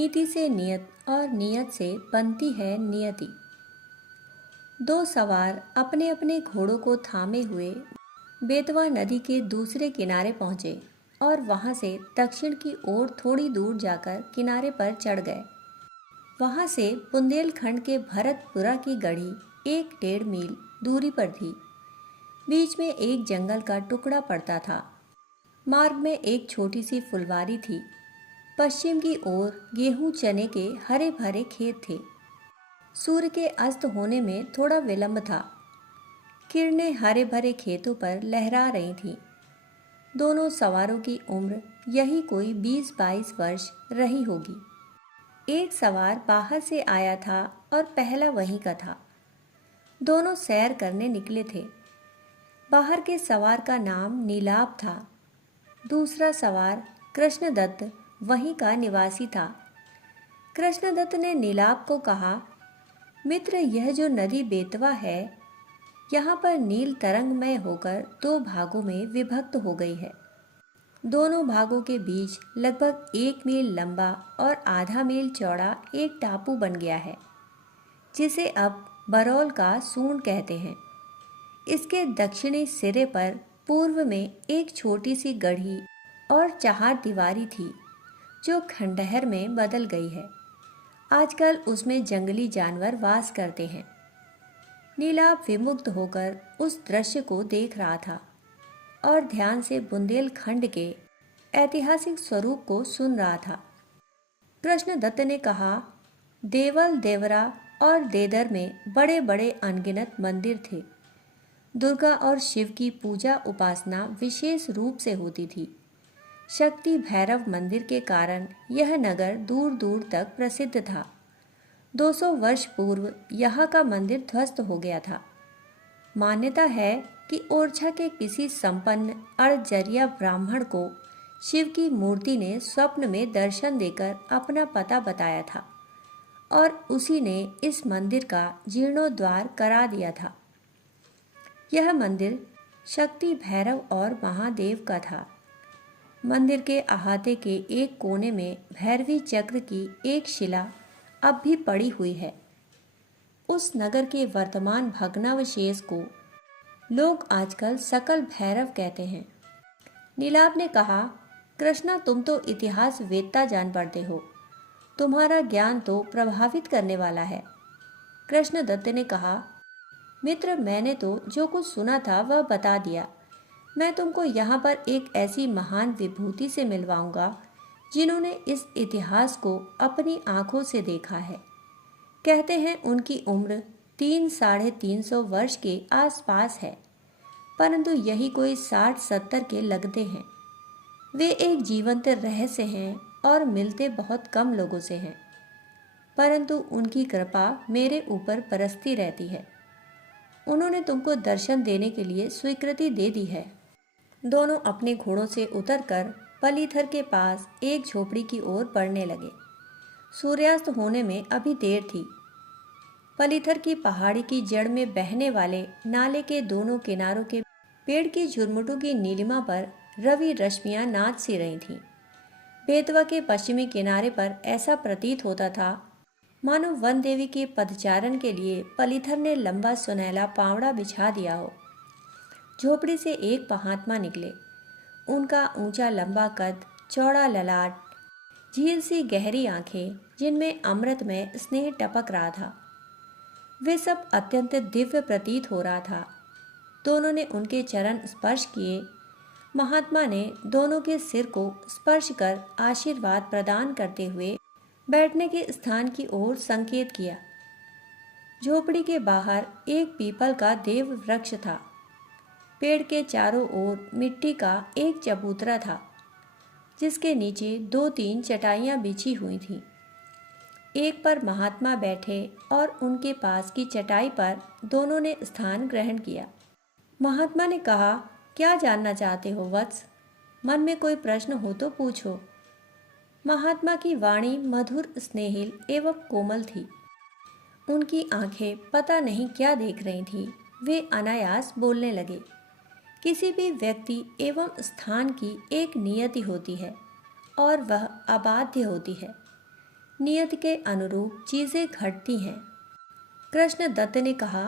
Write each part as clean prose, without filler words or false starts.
नीति से नियत और नियत से बनती है नियति। दो सवार अपने अपने घोड़ों को थामे हुए बेतवा नदी के दूसरे किनारे पहुंचे और वहां से दक्षिण की ओर थोड़ी दूर जाकर किनारे पर चढ़ गए। वहां से बुंदेलखंड के भरतपुरा की गढ़ी 1-1.5 मील दूरी पर थी। बीच में एक जंगल का टुकड़ा पड़ता था। मार्ग में एक छोटी सी फुलवारी थी। पश्चिम की ओर गेहूं चने के हरे भरे खेत थे। सूर्य के अस्त होने में थोड़ा विलंब था। किरणें हरे भरे खेतों पर लहरा रही थीं। दोनों सवारों की उम्र यही कोई 20-22 वर्ष रही होगी। एक सवार बाहर से आया था और पहला वहीं का था। दोनों सैर करने निकले थे। बाहर के सवार का नाम नीलाभ था। दूसरा सवार कृष्णदत्त वहीं का निवासी था। कृष्णदत्त ने नीलाभ को कहा, मित्र, यह जो नदी बेतवा है, यहाँ पर नील तरंगमय होकर 2 भागों में विभक्त हो गई है। दोनों भागों के बीच लगभग 1 मील लंबा और आधा मील चौड़ा एक टापू बन गया है, जिसे अब बरौल का सूंड कहते हैं। इसके दक्षिणी सिरे पर पूर्व में एक छोटी सी गढ़ी और 4 दीवारी थी, जो खंडहर में बदल गई है। आजकल उसमें जंगली जानवर वास करते हैं। नीलाभ विमुग्ध होकर उस दृश्य को देख रहा था और ध्यान से बुंदेलखंड के ऐतिहासिक स्वरूप को सुन रहा था। कृष्णदत्त ने कहा, देवल, देवरा और देदर में बड़े बड़े अनगिनत मंदिर थे। दुर्गा और शिव की पूजा उपासना विशेष रूप से होती थी। शक्ति भैरव मंदिर के कारण यह नगर दूर दूर तक प्रसिद्ध था। 200 वर्ष पूर्व यहाँ का मंदिर ध्वस्त हो गया था। मान्यता है कि ओरछा के किसी संपन्न अड़जरिया ब्राह्मण को शिव की मूर्ति ने स्वप्न में दर्शन देकर अपना पता बताया था और उसी ने इस मंदिर का जीर्णोद्धार करा दिया था। यह मंदिर शक्ति भैरव और महादेव का था। मंदिर के अहाते के एक कोने में भैरवी चक्र की एक शिला अब भी पड़ी हुई है। उस नगर के वर्तमान भग्नावशेष को लोग आजकल सकल भैरव कहते हैं। नीलाभ ने कहा, कृष्णा, तुम तो इतिहास वेत्ता जान पड़ते हो। तुम्हारा ज्ञान तो प्रभावित करने वाला है। कृष्णदत्त ने कहा, मित्र, मैंने तो जो कुछ सुना था वह बता दिया। मैं तुमको यहाँ पर एक ऐसी महान विभूति से मिलवाऊंगा जिन्होंने इस इतिहास को अपनी आंखों से देखा है। कहते हैं उनकी उम्र 300-350 वर्ष के आसपास है, परंतु यही कोई 60-70 के लगते हैं। वे एक जीवंत रहस्य हैं और मिलते बहुत कम लोगों से हैं, परंतु उनकी कृपा मेरे ऊपर बरसती रहती है। उन्होंने तुमको दर्शन देने के लिए स्वीकृति दे दी है। दोनों अपने घोड़ों से उतरकर पलीथर के पास एक झोपड़ी की ओर बढ़ने लगे। सूर्यास्त होने में अभी देर थी। पलीथर की पहाड़ी की जड़ में बहने वाले नाले के दोनों किनारों के पेड़ की झुरमुटों की नीलिमा पर रवि रश्मियां नाच सी रही थीं। बेतवा के पश्चिमी किनारे पर ऐसा प्रतीत होता था मानो वन देवी के पदचारण के लिए पलीथर ने लंबा सुनहला पावड़ा बिछा दिया हो। झोपड़ी से एक महात्मा निकले। उनका ऊंचा लंबा कद, चौड़ा ललाट, झील सी गहरी आंखें जिनमें अमृत में स्नेह टपक रहा था, वे सब अत्यंत दिव्य प्रतीत हो रहा था। दोनों ने उनके चरण स्पर्श किए। महात्मा ने दोनों के सिर को स्पर्श कर आशीर्वाद प्रदान करते हुए बैठने के स्थान की ओर संकेत किया। झोपड़ी के बाहर एक पीपल का देव वृक्ष था। पेड़ के चारों ओर मिट्टी का एक चबूतरा था, जिसके नीचे 2-3 चटाइयाँ बिछी हुई थीं। एक पर महात्मा बैठे और उनके पास की चटाई पर दोनों ने स्थान ग्रहण किया। महात्मा ने कहा, क्या जानना चाहते हो वत्स? मन में कोई प्रश्न हो तो पूछो। महात्मा की वाणी मधुर, स्नेहिल एवं कोमल थी। उनकी आंखें पता नहीं क्या देख रही थीं। वे अनायास बोलने लगे। किसी भी व्यक्ति एवं स्थान की एक नियति होती है और वह अबाध्य होती है। नियति के अनुरूप चीजें घटती हैं। कृष्ण दत्त ने कहा,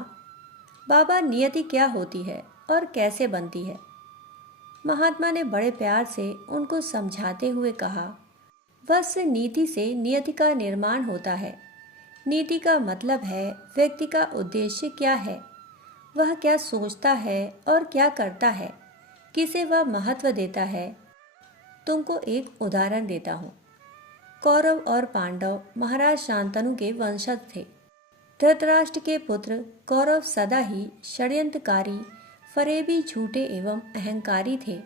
बाबा, नियति क्या होती है और कैसे बनती है? महात्मा ने बड़े प्यार से उनको समझाते हुए कहा, बस नीति से नियति का निर्माण होता है। नीति का मतलब है व्यक्ति का उद्देश्य क्या है, वह क्या सोचता है और क्या करता है, किसे वह महत्व देता है। तुमको एक उदाहरण देता हूँ। कौरव और पांडव महाराज शांतनु के वंशज थे। धृतराष्ट्र के पुत्र कौरव सदा ही षड्यंत्रकारी, फरेबी, झूठे एवं अहंकारी थे।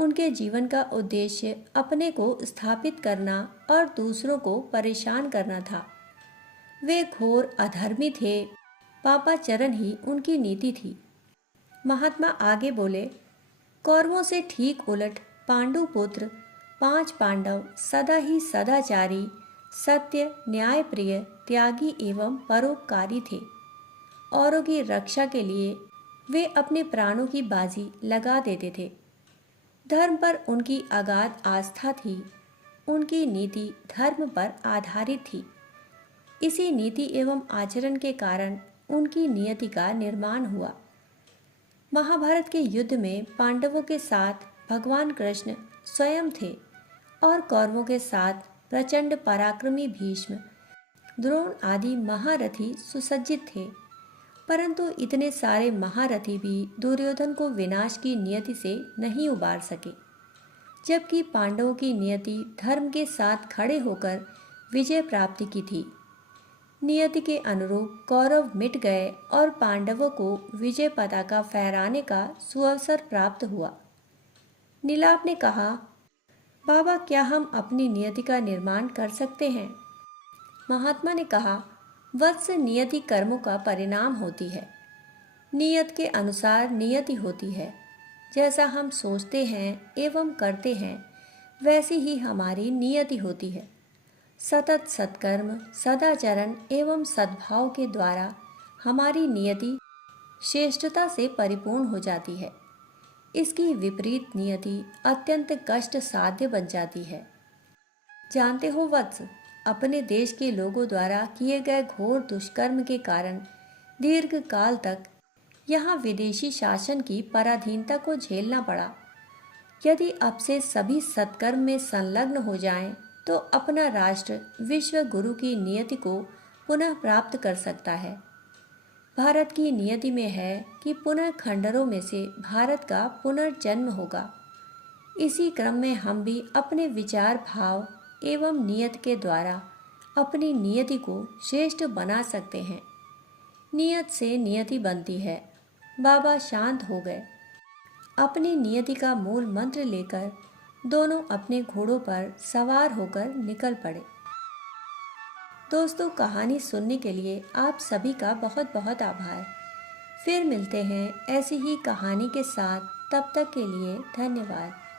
उनके जीवन का उद्देश्य अपने को स्थापित करना और दूसरों को परेशान करना था। वे घोर अधर्मी थे। पापाचरण ही उनकी नीति थी। महात्मा आगे बोले, कौरवों से ठीक उलट पांडु पुत्र 5 पांडव सदा ही सदाचारी, सत्य, न्यायप्रिय, त्यागी एवं परोपकारी थे। औरों की रक्षा के लिए वे अपने प्राणों की बाजी लगा देते थे। धर्म पर उनकी अगाध आस्था थी। उनकी नीति धर्म पर आधारित थी। इसी नीति एवं आचरण के कारण उनकी नियति का निर्माण हुआ। महाभारत के युद्ध में पांडवों के साथ भगवान कृष्ण स्वयं थे और कौरवों के साथ प्रचंड पराक्रमी भीष्म, द्रोण आदि महारथी सुसज्जित थे। परंतु इतने सारे महारथी भी दुर्योधन को विनाश की नियति से नहीं उबार सके, जबकि पांडवों की नियति धर्म के साथ खड़े होकर विजय प्राप्ति की थी। नियति के अनुरूप कौरव मिट गए और पांडवों को विजय पताका फहराने का सुअवसर प्राप्त हुआ। नीलाप ने कहा, बाबा, क्या हम अपनी नियति का निर्माण कर सकते हैं? महात्मा ने कहा, वत्स, नियति कर्मों का परिणाम होती है। नियत के अनुसार नियति होती है। जैसा हम सोचते हैं एवं करते हैं, वैसी ही हमारी नियति होती है। सतत सत्कर्म, सदाचरण एवं सद्भाव के द्वारा हमारी नियति श्रेष्ठता से परिपूर्ण हो जाती है। इसकी विपरीत नियति अत्यंत कष्ट साध्य बन जाती है। जानते हो वत्स, अपने देश के लोगों द्वारा किए गए घोर दुष्कर्म के कारण दीर्घ काल तक यहाँ विदेशी शासन की पराधीनता को झेलना पड़ा। यदि अब से सभी सत्कर्म में संलग्न हो जाएं, तो अपना राष्ट्र विश्व गुरु की नियति को पुनः प्राप्त कर सकता है। भारत की नियति में है कि पुनः खंडरों में से भारत का पुनर्जन्म होगा। इसी क्रम में हम भी अपने विचार, भाव एवं नियत के द्वारा अपनी नियति को श्रेष्ठ बना सकते हैं। नियत से नियति बनती है। बाबा शांत हो गए। अपनी नियति का मूल मंत्र लेकर दोनों अपने घोड़ों पर सवार होकर निकल पड़े। दोस्तों, कहानी सुनने के लिए आप सभी का बहुत बहुत आभार। फिर मिलते हैं ऐसी ही कहानी के साथ। तब तक के लिए धन्यवाद।